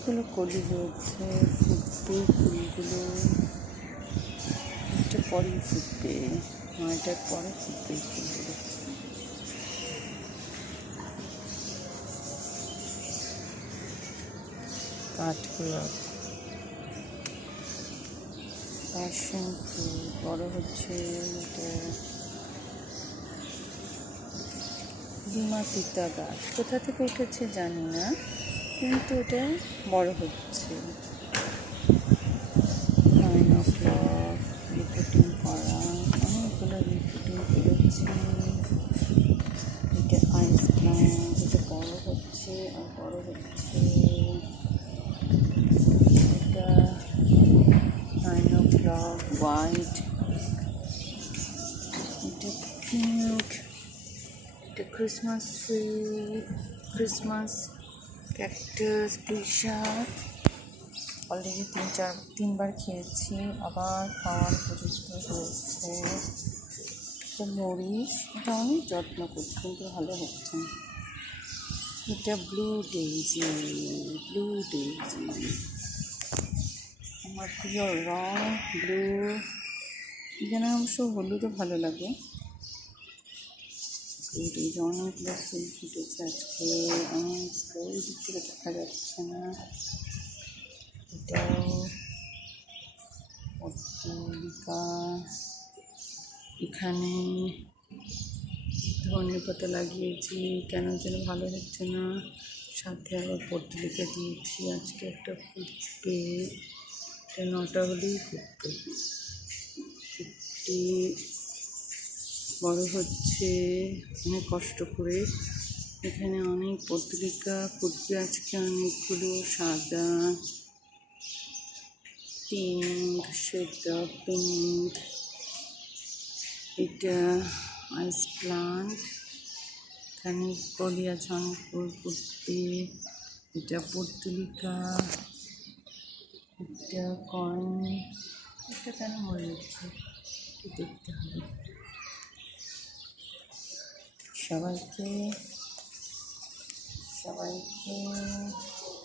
অনেকগুলো কলি রয়েছে, ফুটবে ফুলগুলো, একটা পরেই ফুটবে, 9টার পরে ফুটবে ফুলগুলো। কাঠগোলাপ, প্যাশন ফুল বড় হচ্ছে, এটা বিমাপিতা গাছ, কোথা থেকে উঠেছে জানি না, কিন্তু এটা বড় হচ্ছে। 9 o'clock রিপোর্টিং করা, অনেকগুলো রিপোর্টিং করেছি। এটা আইস প্লান্ট, এটা বড় হচ্ছে আর বড় হচ্ছে। এটা 9 o'clock হোয়াইট, এটা পিঙ্ক, এটা ক্রিসমাস ট্রি, ক্রিসমাস ক্যাকটাস, পুঁইশাক অলরেডি 3বার খেয়েছি, আবার খাওয়ার উপযুক্ত হয়েছে। এটা মরিচ, এটা অনেক যত্ন করছি কিন্তু ভালো হচ্ছে না। এটা ব্লু ডেইজি, ব্লু ডেইজি আমার প্রিয় রং, ব্লু। এখানে অবশ্য হলুদও ভালো লাগে। ব্লু ডেইজি অনেকগুলো ফুল ফুটেছে আজকে, অনেকগুলো ওই দিক থেকে দেখা যাচ্ছে না। এটাও পত্রিকা, এখানে ধনের পাতা লাগিয়েছি, কেন যেন ভালো হচ্ছে না, সাথে আবার পত্রিকা দিয়েছি। আজকে একটা ফুটবে, এটা 9টা হলেই ফুটবে, একটি বড় হচ্ছে অনেক কষ্ট করে। এখানে অনেক পত্রিকা ফুটবে আজকে, অনেকগুলো সাদা, পিঙ্ক, শ্বেতা পিঙ্ক। এটা আইস প্লান্ট, এখানে কলি আছে অনেক ফুল ফুটবে। এটা পত্রিকা, এটা কয়েন, এটা কেন মরে যাচ্ছে দেখতে হবে। সবাইকে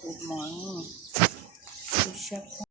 গুড মর্নিং।